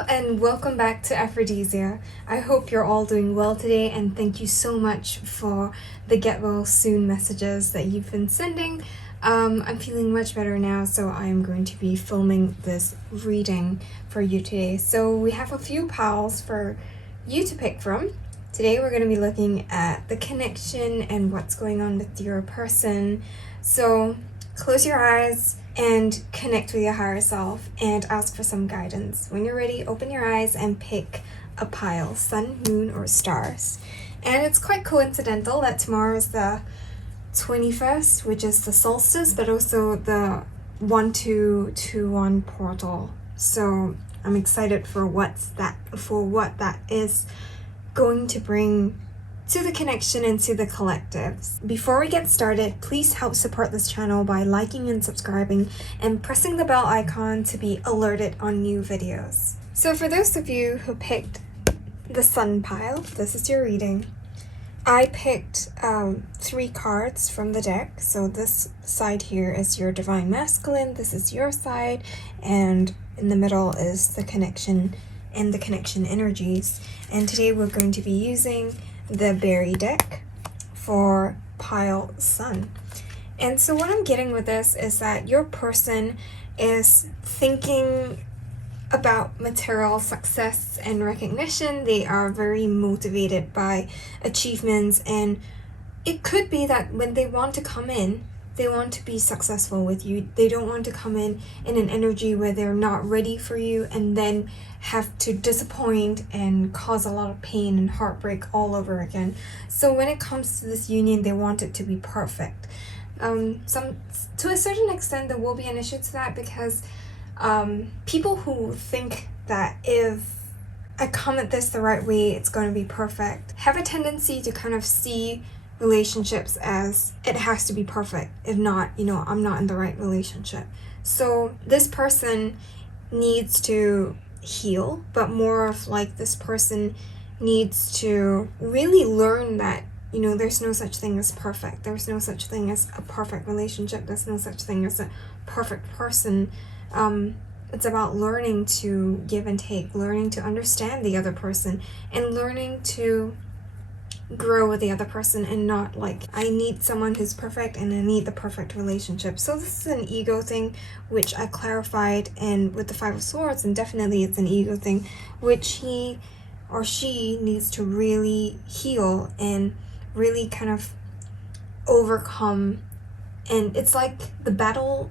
Hello and welcome back to Aphrodisia. I hope you're all doing well today and thank you so much for the get well soon messages that you've been sending. I'm feeling much better now, so I'm going to be filming this reading for you today. So we have a few piles for you to pick from. Today we're going to be looking at the connection and what's going on with your person. So close your eyes and connect with your higher self and ask for some guidance. When you're ready, open your eyes and pick a pile, sun, moon, or stars. And it's quite coincidental that tomorrow is the 21st, which is the solstice, but also the 1221 portal. So I'm excited for what that is going to bring to the connection and to the collectives. Before we get started, please help support this channel by liking and subscribing and pressing the bell icon to be alerted on new videos. So for those of you who picked the sun pile, this is your reading. I picked 3 cards from the deck. So this side here is your divine masculine, this is your side, and in the middle is the connection and the connection energies. And today we're going to be using the berry deck for pile sun. And so what I'm getting with this is that your person is thinking about material success and recognition. They are very motivated by achievements, and it could be that when they want to come in, they want to be successful with you. They don't want to come in an energy where they're not ready for you and then have to disappoint and cause a lot of pain and heartbreak all over again. So when it comes to this union, they want it to be perfect. To a certain extent, there will be an issue to that because people who think that if I come at this the right way, it's going to be perfect, have a tendency to kind of see relationships as it has to be perfect. If not, I'm not in the right relationship. So this person needs to heal, but more of like this person needs to really learn that, there's no such thing as perfect. There's no such thing as a perfect relationship. There's no such thing as a perfect person. It's about learning to give and take, learning to understand the other person, and learning to grow with the other person, and not like I need someone who's perfect and I need the perfect relationship. So this is an ego thing, which I clarified, and with the 5 of Swords, and definitely it's an ego thing which he or she needs to really heal and really kind of overcome. And it's like the battle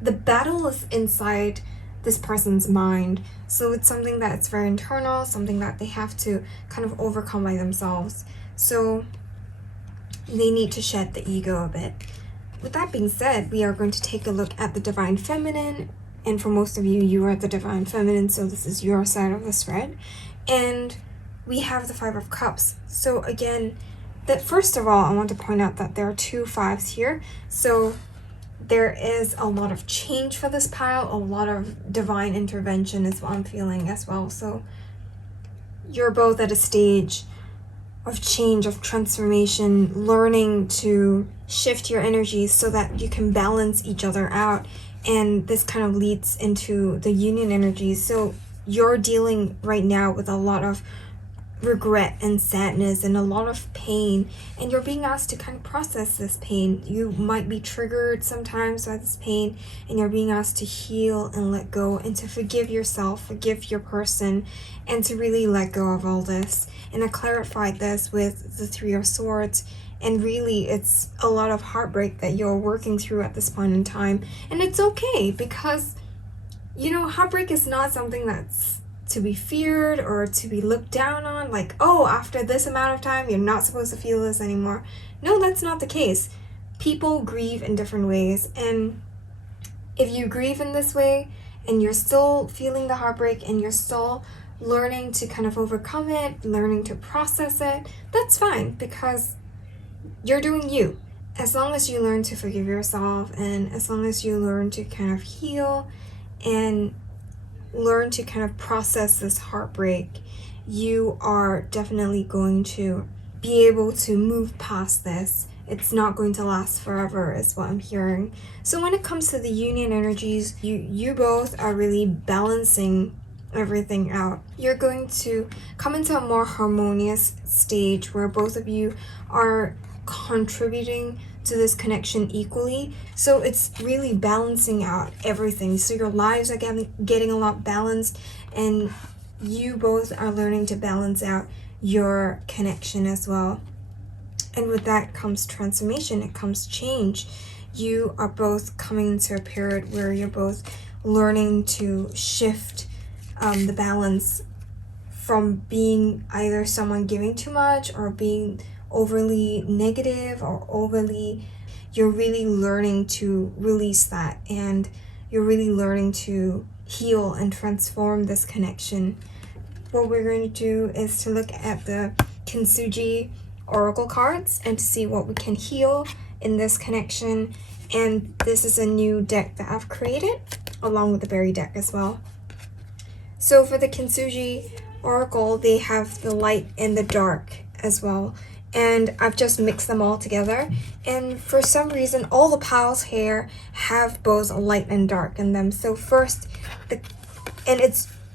is inside this person's mind, so it's something that's very internal, something that they have to kind of overcome by themselves. So they need to shed the ego a bit. With that being said, we are going to take a look at the divine feminine, and for most of you, you are the divine feminine, so this is your side of the spread. And we have the 5 of Cups. So again, that first of all, I want to point out that there are 2 5s here, so there is a lot of change for this pile, a lot of divine intervention is what I'm feeling as well. So you're both at a stage of change, of transformation, learning to shift your energies so that you can balance each other out. And this kind of leads into the union energies. So you're dealing right now with a lot of regret and sadness and a lot of pain, and you're being asked to kind of process this pain. You might be triggered sometimes by this pain, and you're being asked to heal and let go, and to forgive yourself, forgive your person, and to really let go of all this. And I clarified this with the 3 of Swords, and really it's a lot of heartbreak that you're working through at this point in time. And it's okay, because heartbreak is not something that's to be feared or to be looked down on, like, oh, after this amount of time you're not supposed to feel this anymore. No, that's not the case. People grieve in different ways, and if you grieve in this way and you're still feeling the heartbreak and you're still learning to kind of overcome it, learning to process it, that's fine, because you're doing you. As long as you learn to forgive yourself, and as long as you learn to kind of heal and learn to kind of process this heartbreak, you are definitely going to be able to move past this. It's not going to last forever is what I'm hearing. So when it comes to the union energies, you both are really balancing everything out. You're going to come into a more harmonious stage where both of you are contributing to this connection equally. So it's really balancing out everything. So your lives are getting a lot balanced, and you both are learning to balance out your connection as well. And with that comes transformation, it comes change. You are both coming into a period where you're both learning to shift the balance from being either someone giving too much or being overly negative or overly, you're really learning to release that, and you're really learning to heal and transform this connection. What we're going to do is to look at the Kintsugi oracle cards and to see what we can heal in this connection. And this is a new deck that I've created along with the berry deck as well. So for the Kintsugi oracle, they have the light and the dark as well, and I've just mixed them all together. And for some reason, all the piles here have both light and dark in them. So first,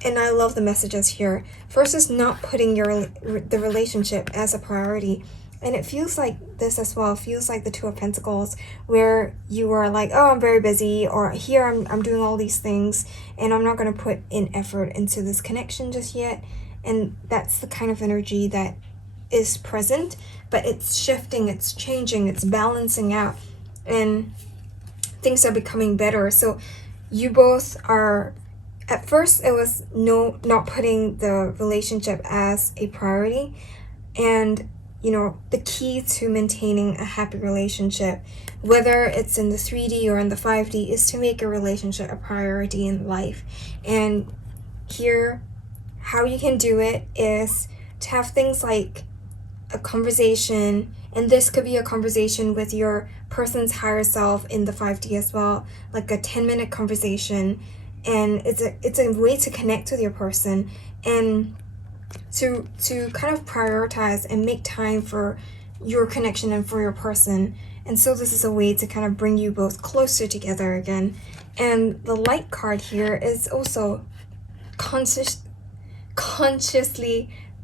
and I love the messages here. First is not putting the relationship as a priority. And it feels like this as well. It feels like the Two of Pentacles, where you are like, oh, I'm very busy, or here I'm doing all these things, and I'm not going to put in effort into this connection just yet. And that's the kind of energy that is present, but it's shifting, it's changing, it's balancing out, and things are becoming better. So you both are, at first it was not putting the relationship as a priority. And you know, the key to maintaining a happy relationship, whether it's in the 3D or in the 5D, is to make a relationship a priority in life. And here, how you can do it is to have things like a conversation, and this could be a conversation with your person's higher self in the 5D as well, like a 10-minute conversation. And it's a way to connect with your person and to kind of prioritize and make time for your connection and for your person. And so this is a way to kind of bring you both closer together again. And the light card here is also consciously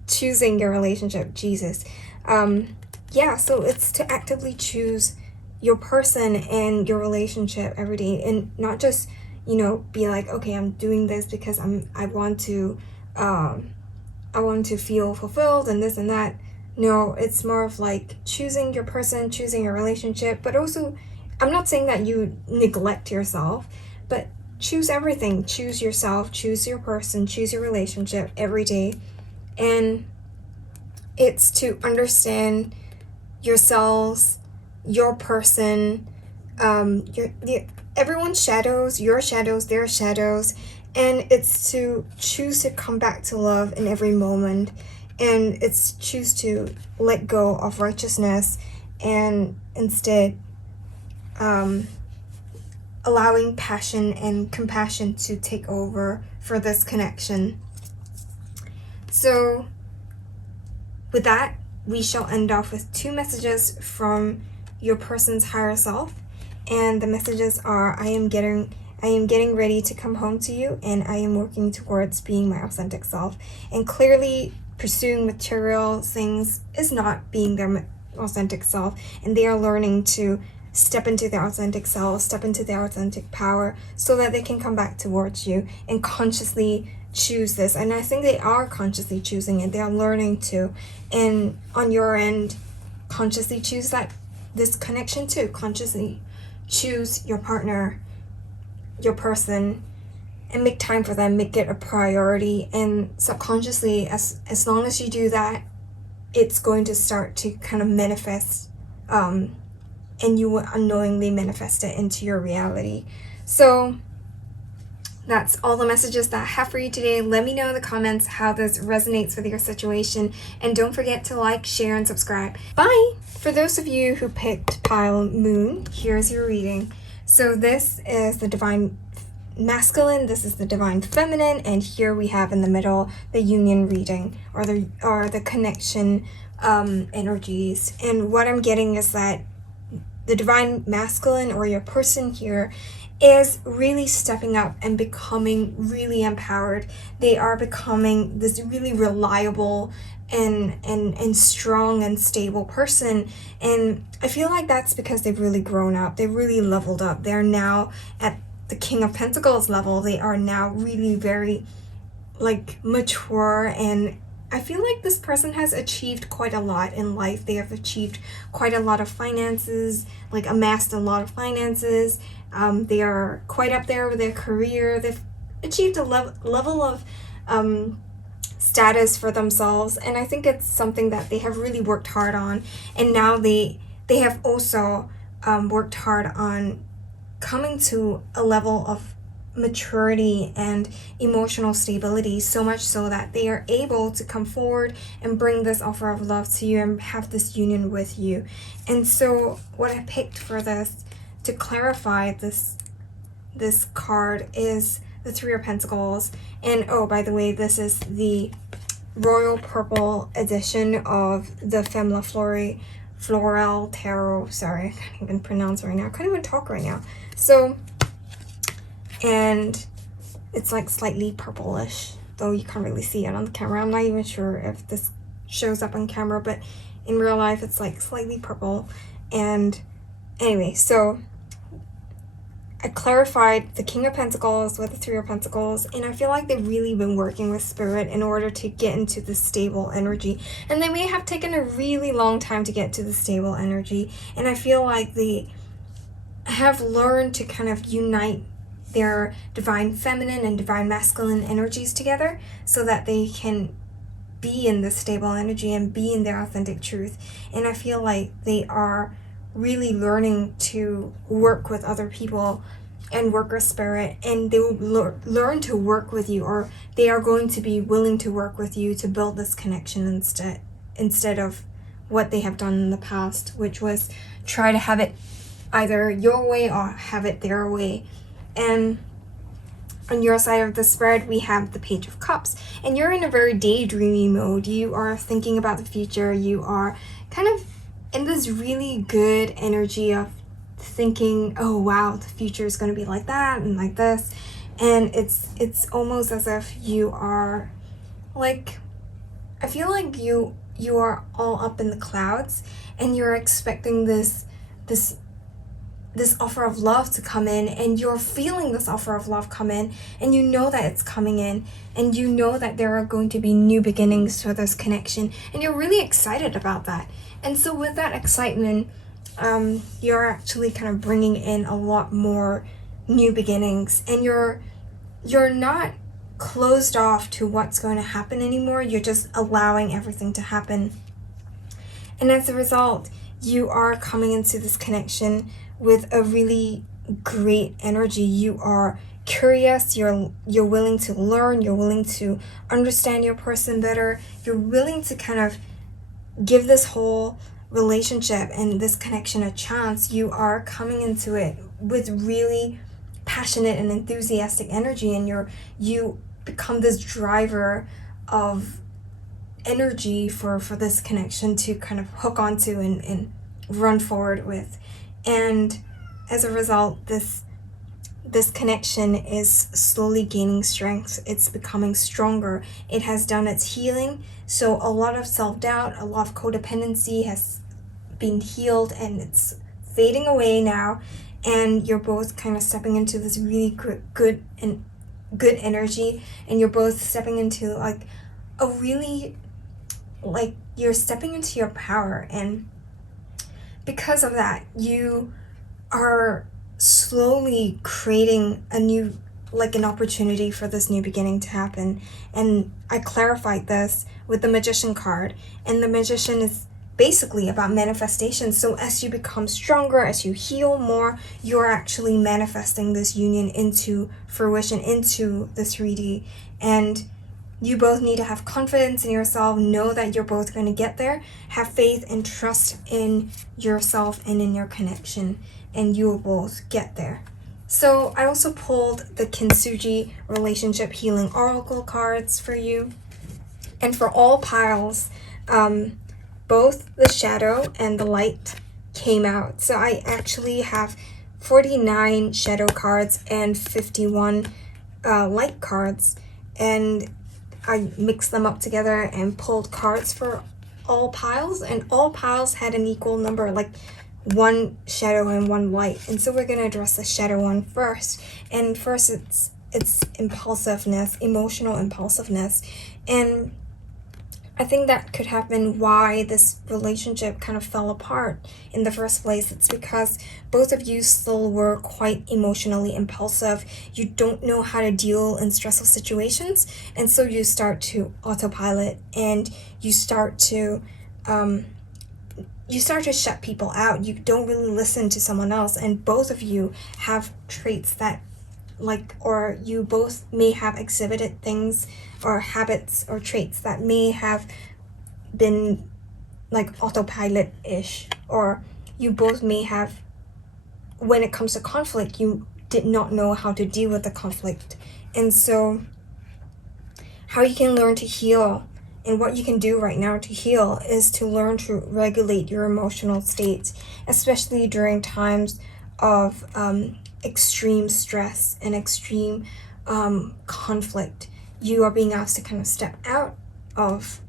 choosing your relationship. Jesus. Yeah, so it's to actively choose your person and your relationship every day, and not just, you know, be like, okay, I'm doing this because I want to feel fulfilled and this and that. No, it's more of like choosing your person, choosing your relationship, but also, I'm not saying that you neglect yourself, but choose everything. Choose yourself, choose your person, choose your relationship every day. And it's to understand yourselves, your person, everyone's shadows, your shadows, their shadows. And it's to choose to come back to love in every moment. And it's choose to let go of righteousness and instead allowing passion and compassion to take over for this connection. So with that, we shall end off with 2 messages from your person's higher self. And the messages are, I am getting ready to come home to you, and I am working towards being my authentic self. And clearly pursuing material things is not being their authentic self, and they are learning to step into their authentic self, step into their authentic power, so that they can come back towards you and consciously choose this. And I think they are consciously choosing it. They are learning to. And on your end, consciously choose this connection too. Consciously choose your partner, your person, and make time for them. Make it a priority. And subconsciously, as long as you do that, it's going to start to kind of manifest, and you will unknowingly manifest it into your reality. So that's all the messages that I have for you today. Let me know in the comments how this resonates with your situation. And don't forget to like, share, and subscribe. Bye! For those of you who picked Pile Moon, here's your reading. So this is the Divine Masculine, this is the Divine Feminine, and here we have in the middle the union reading, or the connection energies. And what I'm getting is that the Divine Masculine, or your person here, is really stepping up and becoming really empowered. They are becoming this really reliable and strong and stable person. And I feel like that's because they've really grown up. They've really leveled up. They're now at the King of Pentacles level. They are now really very like mature, and I feel like this person has achieved quite a lot in life. They have achieved quite a lot of finances, like amassed a lot of finances. They are quite up there with their career. They've achieved a level of status for themselves, and I think it's something that they have really worked hard on. And now they have also worked hard on coming to a level of maturity and emotional stability, so much so that they are able to come forward and bring this offer of love to you and have this union with you. And so what I picked for this to clarify this card is the Three of Pentacles. And oh, by the way, this is the royal purple edition of the Femme Floral Tarot. Sorry, I can't even pronounce right now. I can't even talk right now. So, and it's like slightly purplish, though you can't really see it on the camera. I'm not even sure if this shows up on camera, but in real life it's like slightly purple. And anyway, so I clarified the King of Pentacles with the Three of Pentacles, and I feel like they've really been working with Spirit in order to get into the stable energy. And they may have taken a really long time to get to the stable energy, and I feel like they have learned to kind of unite their divine feminine and divine masculine energies together so that they can be in this stable energy and be in their authentic truth. And I feel like they are really learning to work with other people and work with Spirit, and they will learn to work with you, or they are going to be willing to work with you to build this connection instead of what they have done in the past, which was try to have it either your way or have it their way. And on your side of the spread, we have the Page of Cups, and you're in a very daydreamy mode. You are thinking about the future. You are kind of in this really good energy of thinking, oh wow, the future is going to be like that and like this. And it's almost as if you are like, I feel like you are all up in the clouds, and you're expecting this offer of love to come in, and you're feeling this offer of love come in, and you know that it's coming in, and you know that there are going to be new beginnings for this connection, and you're really excited about that. And so with that excitement, you're actually kind of bringing in a lot more new beginnings, and you're not closed off to what's going to happen anymore. You're just allowing everything to happen. And as a result, you are coming into this connection with a really great energy. You are curious, you're willing to learn, you're willing to understand your person better, you're willing to kind of give this whole relationship and this connection a chance. You are coming into it with really passionate and enthusiastic energy, and you become this driver of energy for this connection to kind of hook onto and run forward with. And as a result, this connection is slowly gaining strength. It's becoming stronger. It has done its healing. So a lot of self-doubt, a lot of codependency has been healed, and it's fading away now. And you're both kind of stepping into this really good energy, and you're both stepping into like a really, like, you're stepping into your power. And because of that, you are slowly creating a new, like, an opportunity for this new beginning to happen. And I clarified this with the Magician card, and the Magician is basically about manifestation. So as you become stronger, as you heal more, you're actually manifesting this union into fruition, into the 3D. And you both need to have confidence in yourself, know that you're both going to get there, have faith and trust in yourself and in your connection, and you will both get there. So I also pulled the Kintsugi Relationship Healing Oracle cards for you. And for all piles, both the shadow and the light came out. So I actually have 49 shadow cards and 51 light cards, and I mixed them up together and pulled cards for all piles, and all piles had an equal number, like one shadow and one light. And so we're going to address the shadow one first. And first, it's impulsiveness, emotional impulsiveness. And I think that could have been why this relationship kind of fell apart in the first place. It's because both of you still were quite emotionally impulsive. You don't know how to deal in stressful situations, and so you start to autopilot, and you start to shut people out. You don't really listen to someone else, and both of you have traits that, like, or you both may have exhibited things or habits or traits that may have been like autopilot-ish, or you both may have, when it comes to conflict, you did not know how to deal with the conflict. And so how you can learn to heal, and what you can do right now to heal, is to learn to regulate your emotional states, especially during times of extreme stress and extreme conflict. You are being asked to kind of step out of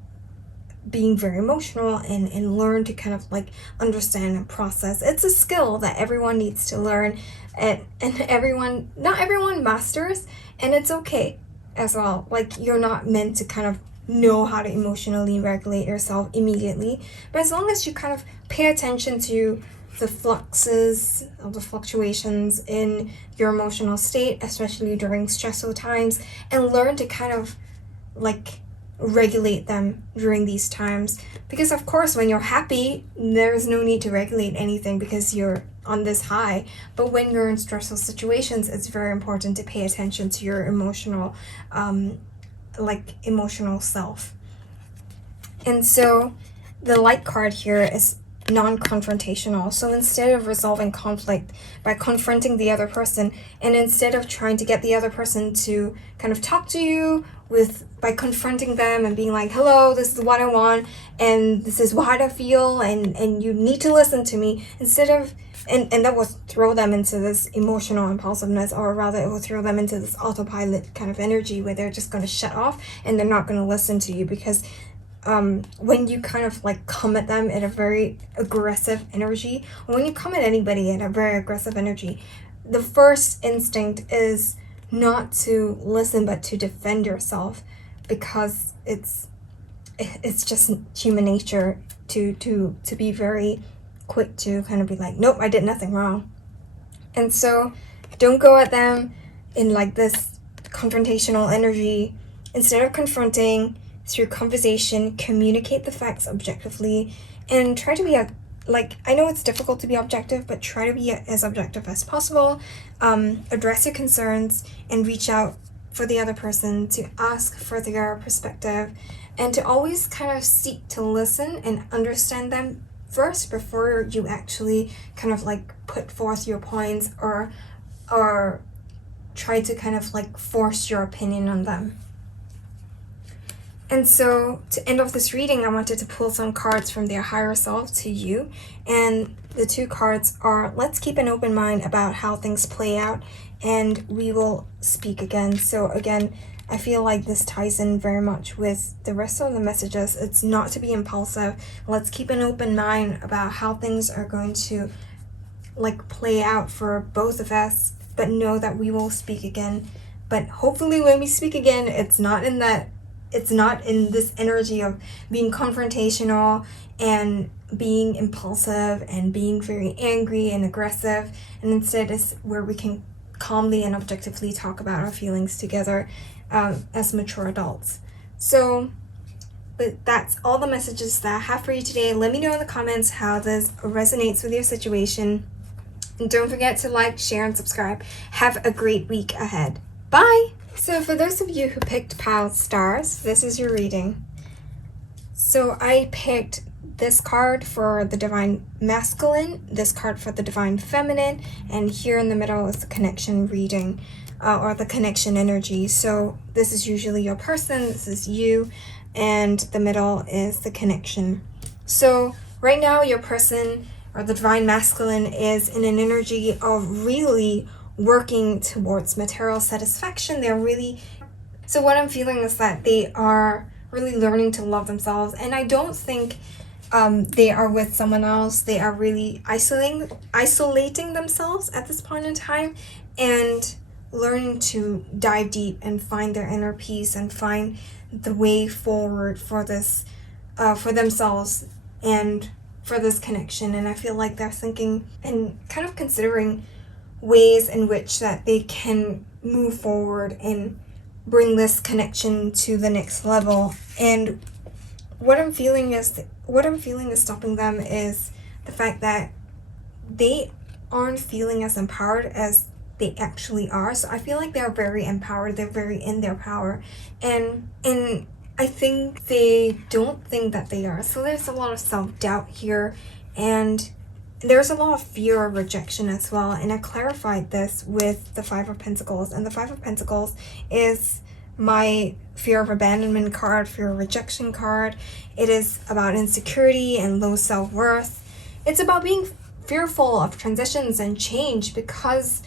being very emotional and learn to kind of like understand and process. It's a skill that everyone needs to learn, and not everyone masters, and it's okay as well. Like, you're not meant to kind of know how to emotionally regulate yourself immediately, but as long as you kind of pay attention to the fluctuations in your emotional state, especially during stressful times, and learn to kind of like regulate them during these times. Because of course, when you're happy, there's no need to regulate anything because you're on this high. But when you're in stressful situations, it's very important to pay attention to your emotional self. And so the light card here is non-confrontational. So instead of resolving conflict by confronting the other person, and instead of trying to get the other person to kind of talk to you by confronting them and being like, hello, this is what I want, and this is what I feel, and you need to listen to me, instead of, and that will throw them into this emotional impulsiveness, or rather it will throw them into this autopilot kind of energy where they're just going to shut off and they're not going to listen to you. Because when you kind of like come at them in a very aggressive energy, or when you come at anybody in a very aggressive energy, the first instinct is not to listen but to defend yourself, because it's just human nature to be very quick to kind of be like, nope, I did nothing wrong. And so don't go at them in like this confrontational energy. Instead of confronting, through conversation, communicate the facts objectively, and try to be I know it's difficult to be objective, but try to be as objective as possible. Address your concerns and reach out for the other person to ask for their perspective, and to always kind of seek to listen and understand them first before you actually kind of like put forth your points or try to kind of like force your opinion on them. And so to end off this reading, I wanted to pull some cards from their higher self to you. And the two cards are, let's keep an open mind about how things play out, and we will speak again. So again, I feel like this ties in very much with the rest of the messages. It's not to be impulsive. Let's keep an open mind about how things are going to like play out for both of us, but know that we will speak again. But hopefully when we speak again, it's not in this energy of being confrontational and being impulsive and being very angry and aggressive, and instead is where we can calmly and objectively talk about our feelings together as mature adults. So, but that's all the messages that I have for you today. Let me know in the comments how this resonates with your situation. And don't forget to like, share, and subscribe. Have a great week ahead. Bye! So for those of you who picked pile stars, this is your reading. So I picked this card for the divine masculine, this card for the divine feminine, and here in the middle is the connection reading, or the connection energy. So this is usually your person, this is you, and the middle is the connection. So right now your person or the divine masculine is in an energy of really working towards material satisfaction. So what I'm feeling is that they are really learning to love themselves, and I don't think they are with someone else. They are really isolating themselves at this point in time, and learning to dive deep and find their inner peace and find the way forward for this, for themselves and for this connection. And I feel like they're thinking and kind of considering ways in which that they can move forward and bring this connection to the next level. And what I'm feeling is stopping them is the fact that they aren't feeling as empowered as they actually are. So I feel like they're very empowered, they're very in their power, and I think they don't think that they are. So there's a lot of self-doubt here, and there's a lot of fear of rejection as well. And I clarified this with the Five of Pentacles, and the Five of Pentacles is my fear of abandonment card, fear of rejection card. It is about insecurity and low self-worth. It's about being fearful of transitions and change because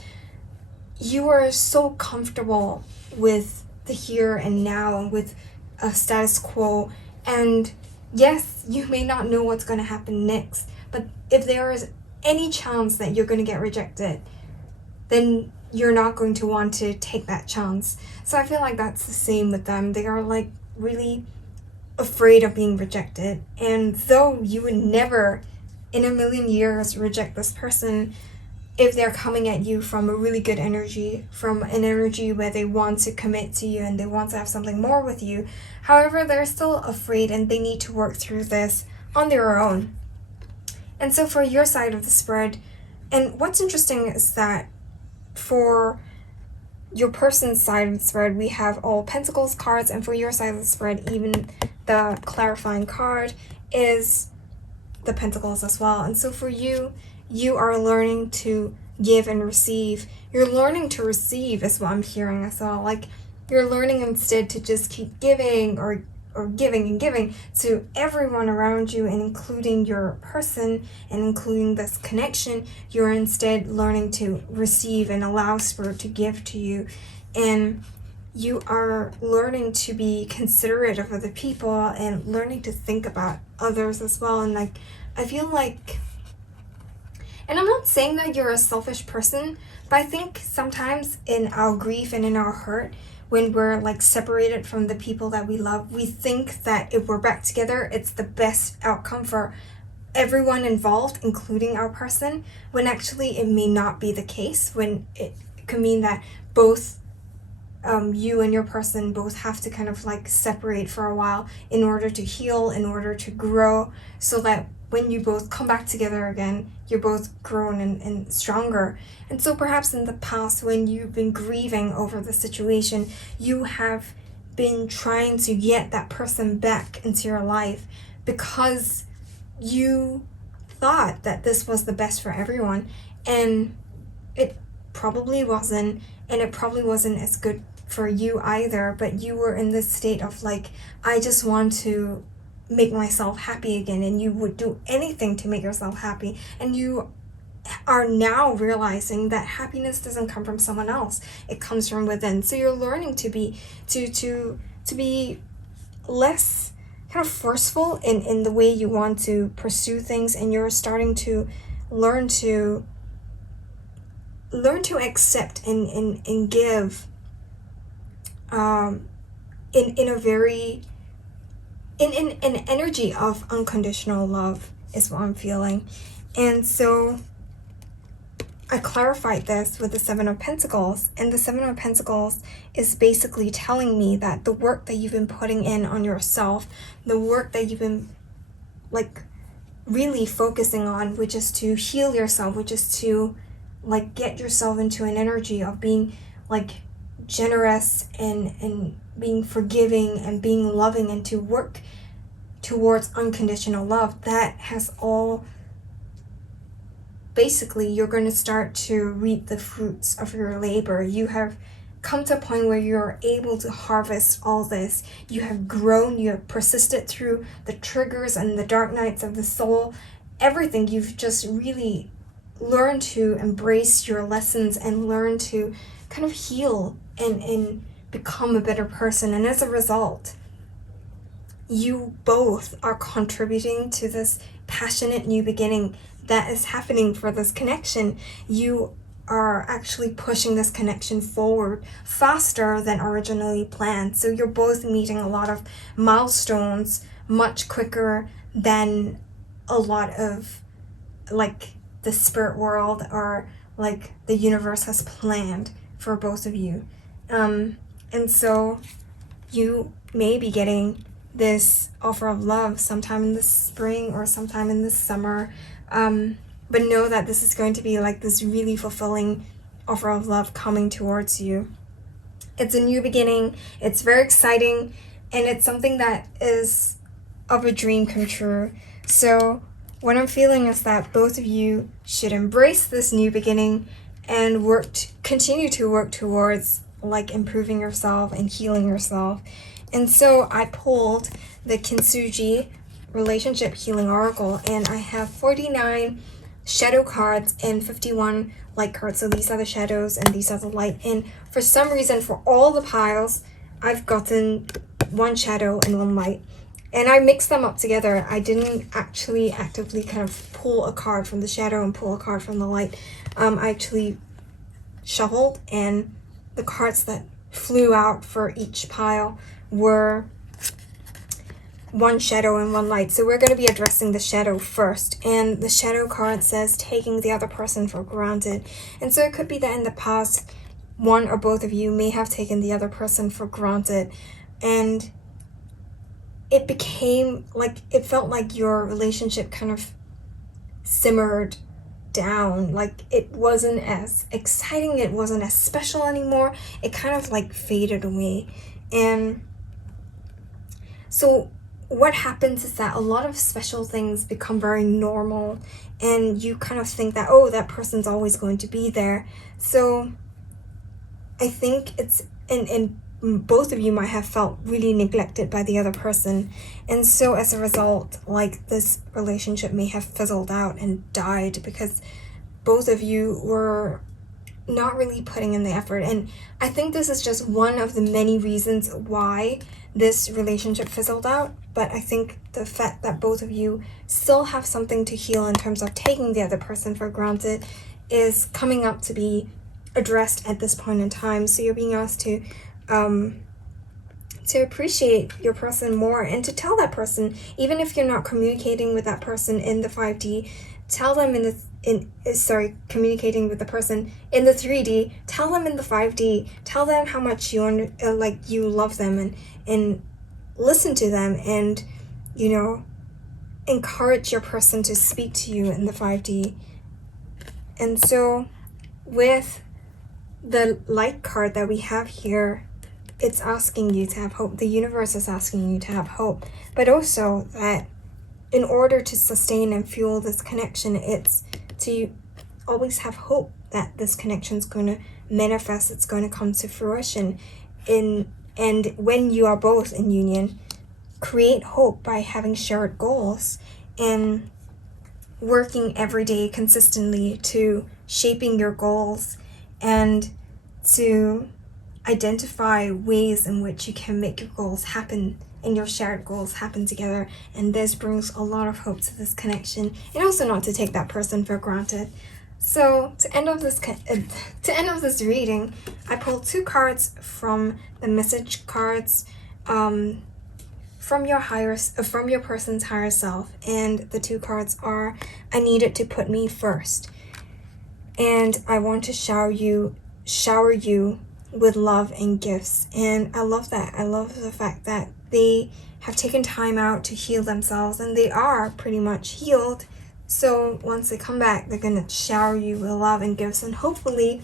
you are so comfortable with the here and now and with a status quo. And yes, you may not know what's going to happen next, but if there is any chance that you're going to get rejected, then you're not going to want to take that chance. So I feel like that's the same with them. They are like really afraid of being rejected. And though you would never in a million years reject this person, if they're coming at you from a really good energy, from an energy where they want to commit to you and they want to have something more with you, however, they're still afraid and they need to work through this on their own. And so for your side of the spread, and what's interesting is that for your person's side of the spread, we have all Pentacles cards, and for your side of the spread, even the clarifying card is the Pentacles as well. And so for you, you are learning to give and receive. You're learning to receive is what I'm hearing as well. Like you're learning instead to just keep giving or giving and giving to everyone around you, and including your person and including this connection. You're instead learning to receive and allow Spirit to give to you. And you are learning to be considerate of other people and learning to think about others as well. And like, I feel like, and I'm not saying that you're a selfish person, but I think sometimes in our grief and in our hurt, when we're like separated from the people that we love, we think that if we're back together, it's the best outcome for everyone involved, including our person, when actually it may not be the case, when it could mean that both you and your person both have to kind of like separate for a while in order to heal, in order to grow, so that when you both come back together again, you're both grown and stronger. And so perhaps in the past, when you've been grieving over the situation, you have been trying to get that person back into your life because you thought that this was the best for everyone. And it probably wasn't, and it probably wasn't as good for you either, but you were in this state of like, I just want to make myself happy again, and you would do anything to make yourself happy. And you are now realizing that happiness doesn't come from someone else, it comes from within. So you're learning to be to be less kind of forceful in the way you want to pursue things, and you're starting to learn to accept and give in a very in an energy of unconditional love is what I'm feeling. And so I clarified this with the Seven of Pentacles, and the Seven of Pentacles is basically telling me that the work that you've been putting in on yourself, the work that you've been like really focusing on, which is to heal yourself, which is to like get yourself into an energy of being like generous and being forgiving and being loving, and to work towards unconditional love, that has all basically, you're going to start to reap the fruits of your labor. You have come to a point where you're able to harvest all this. You have grown, you have persisted through the triggers and the dark nights of the soul, everything. You've just really learned to embrace your lessons and learn to kind of heal and become a better person. And as a result, you both are contributing to this passionate new beginning that is happening for this connection. You are actually pushing this connection forward faster than originally planned. So you're both meeting a lot of milestones much quicker than a lot of like the spirit world or like the universe has planned for both of you. And so you may be getting this offer of love sometime in the spring or sometime in the summer. But know that this is going to be like this really fulfilling offer of love coming towards you. It's a new beginning. It's very exciting. And it's something that is of a dream come true. So what I'm feeling is that both of you should embrace this new beginning and continue to work towards like improving yourself and healing yourself. And so I pulled the Kintsugi Relationship Healing Oracle, and I have 49 shadow cards and 51 light cards. So these are the shadows and these are the light. And for some reason, for all the piles, I've gotten one shadow and one light. And I mixed them up together. I didn't actually actively kind of pull a card from the shadow and pull a card from the light. I actually shuffled, and the cards that flew out for each pile were one shadow and one light. So we're going to be addressing the shadow first. And the shadow card says taking the other person for granted. And so it could be that in the past, one or both of you may have taken the other person for granted. And it became like, it felt like your relationship kind of simmered down. Like it wasn't as exciting. It wasn't as special anymore. It kind of like faded away. And so what happens is that a lot of special things become very normal, and you kind of think that, oh, that person's always going to be there. So I think it's, and both of you might have felt really neglected by the other person. And so as a result, like this relationship may have fizzled out and died because both of you were not really putting in the effort. And I think this is just one of the many reasons why this relationship fizzled out. But I think the fact that both of you still have something to heal in terms of taking the other person for granted is coming up to be addressed at this point in time. So you're being asked to appreciate your person more, and to tell that person, even if you're not communicating with that person in the 5D, tell them communicating with the person in the 3D, tell them in the 5D, tell them how much you love them, and listen to them, and encourage your person to speak to you in the 5D. And so with the light card that we have here, it's asking you to have hope. The universe is asking you to have hope, but also that in order to sustain and fuel this connection, it's to always have hope that this connection is going to manifest, it's going to come to fruition. And when you are both in union, create hope by having shared goals and working every day consistently to shaping your goals and to identify ways in which you can make your goals happen and your shared goals happen together. And this brings a lot of hope to this connection, and also not to take that person for granted. So to end of this reading, I pulled 2 cards from the message cards from your person's higher self, and the 2 cards are, I needed to put me first, and I want to shower you with love and gifts. And I love that. I love the fact that they have taken time out to heal themselves, and they are pretty much healed. So once they come back, they're going to shower you with love and gifts, and hopefully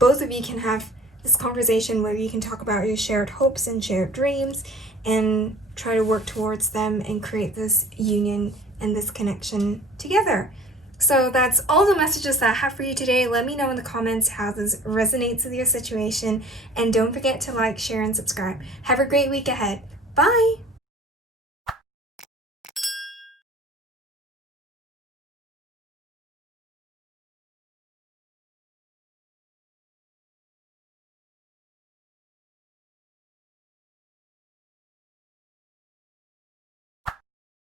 both of you can have this conversation where you can talk about your shared hopes and shared dreams and try to work towards them and create this union and this connection together. So that's all the messages that I have for you today. Let me know in the comments how this resonates with your situation, and don't forget to like, share, and subscribe. Have a great week ahead. Bye!